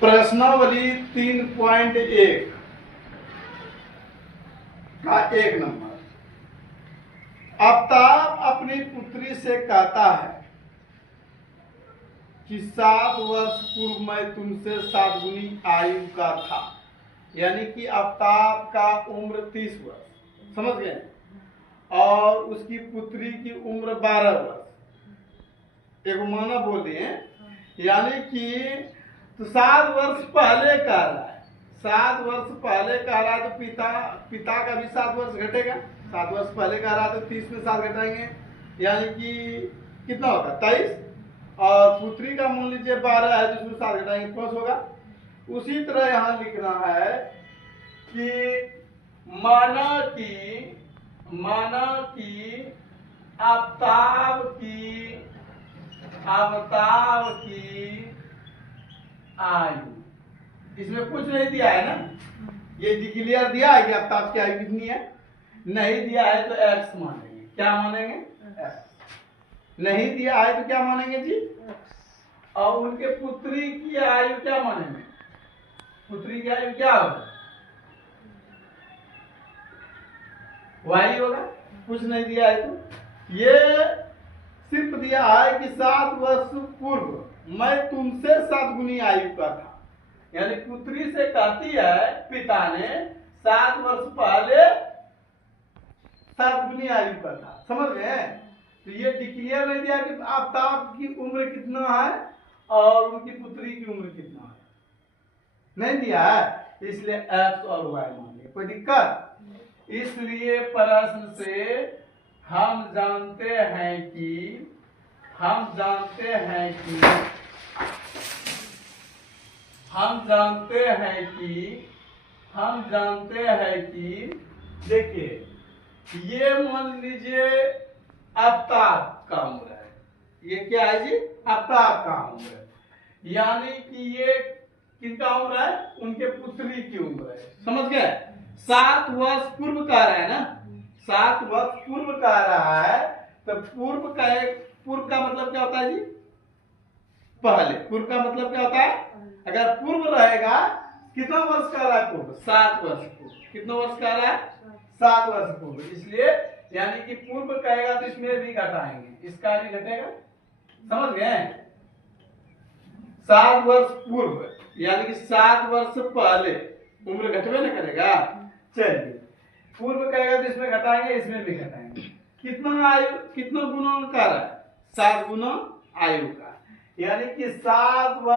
प्रश्नावली 3.1 का 1 नंबर। आफ्ताब अपनी पुत्री से कहता है कि 7 वर्ष पूर्व मैं तुमसे 7 गुनी आयु का था। यानी कि आफ्ताब का उम्र 30 वर्ष, समझ गए, और उसकी पुत्री की उम्र 12 वर्ष। एक माना बोले, यानी कि तो 7 वर्ष पहले कह रहा है, 7 वर्ष पहले कह रहा है, तो पिता का भी 7 वर्ष घटेगा। 7 वर्ष पहले कह रहा है तो 30 में 7 घटाएंगे, यानी कि कितना होगा 23, और पुत्री का मान लीजिए 12 है, जिसमें 7 घटाएंगे 5 होगा। उसी तरह यहाँ लिखना है कि माना कि आफ्ताब की आयु, इसमें कुछ नहीं दिया है ना, ये डिक्लेयर दिया है कि आफ्ताब की आयु कितनी है, नहीं दिया है तो एक्स मानेंगे। क्या मानेंगे? एक्स। नहीं दिया है तो क्या मानेंगे जी? और उनके पुत्री की आयु क्या मानेंगे? पुत्री की आयु क्या होगा? वाई होगा। कुछ नहीं दिया है तो ये सिर्फ दिया है कि 7 वर्ष पूर्व मैं तुमसे 7 गुनी आयु का था। यानी पुत्री से कहती है पिता ने 7 वर्ष पहले 7 गुनी आयु का था, समझ गए? तो ये डिक्लेयर नहीं दिया कि आफ्ताब की उम्र कितना है और उनकी पुत्री की उम्र कितना है, नहीं दिया है, इसलिए एक्स और वाई मान लिया। कोई दिक्कत? इसलिए प्रश्न से हम जानते हैं कि देखिए, ये मान लीजिए आफ्ताब का उम्र है, ये क्या है जी? आफ्ताब का उम्र है, यानी कि ये किनका उम्र है? उनके पुत्री की उम्र है, समझ गए? 7 वर्ष पूर्व कह रहा है ना, 7 वर्ष पूर्व कह रहा है, तो पूर्व का मतलब क्या होता है जी? पहले। पूर्व का मतलब क्या होता है? अगर पूर्व रहेगा, कितना वर्ष कह रहा है पूर्व? 7 वर्ष पूर्व। कितना वर्ष कह रहा है? 7 वर्ष पूर्व। इसलिए यानी कि पूर्व कहेगा तो इसमें भी घटाएंगे, इसका भी घटेगा, समझ गए? 7 वर्ष पूर्व यानी कि 7 वर्ष पहले उम्र घटवे न करेगा। चलिए, पूर्व कहेगा तो इसमें घटाएंगे, इसमें भी घटाएंगे। कितना गुना कर रहा है? 7 गुना आयु का, यानी कि 7